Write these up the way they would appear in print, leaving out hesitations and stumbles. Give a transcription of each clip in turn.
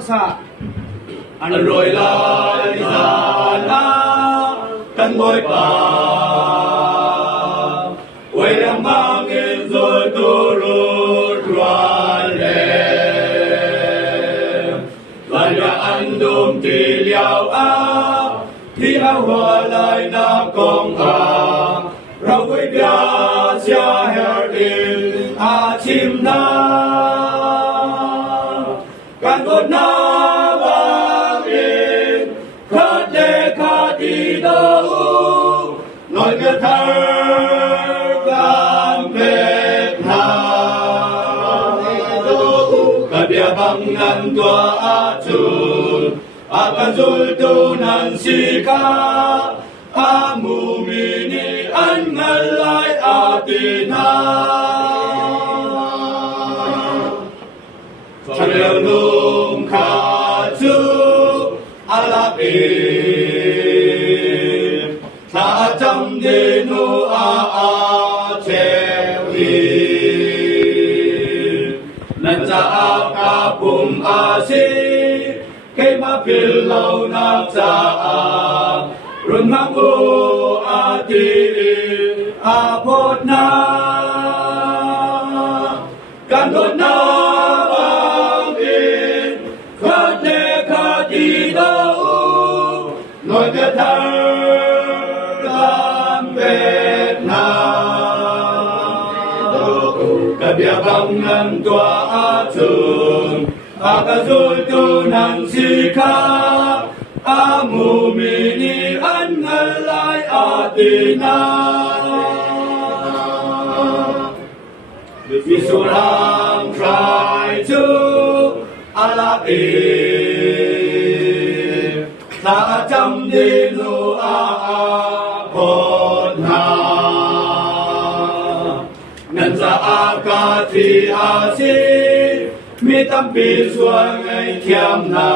sa anh rồi lại già na căn ngôi pa quay đang mang in rồi tu rút loạn lệ loạn nhà anh đùm thì liao thì hoa lại na công rau quay bia chia her in chim na căn cốt na vang in khát lệ khát đi đâu nói nghe thơ gan mệt na cả bia băng ngăn tua chun akan zul tu nan si ka mumini an ngalai atina Chanel nung kha chu alapi tha cham de nu chewi nan cha ka pum si cây ma pil lâu na cha run ma ku ti phot na kan đốt na vang in khát lệ khát đi đâu nói biết thơ gan Việt Nam cả bia băng ngân tua trường akan zul tu nan si ka mumini an ngalai atina Visulang try to alapi ta chăm đi nu phot na ngân ra ca thi si mi tâm pi xuân ngày thiam na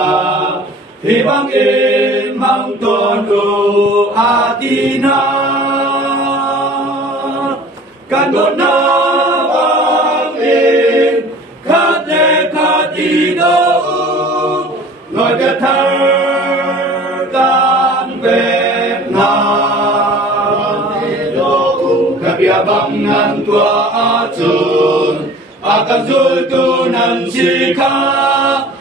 thì băng in mang tuần u atina can đốt na vang in khát lệ khát đi đâu nói biết thơ gan Việt Nam cả bia băng ngăn tua chun akan zul tu nan si ka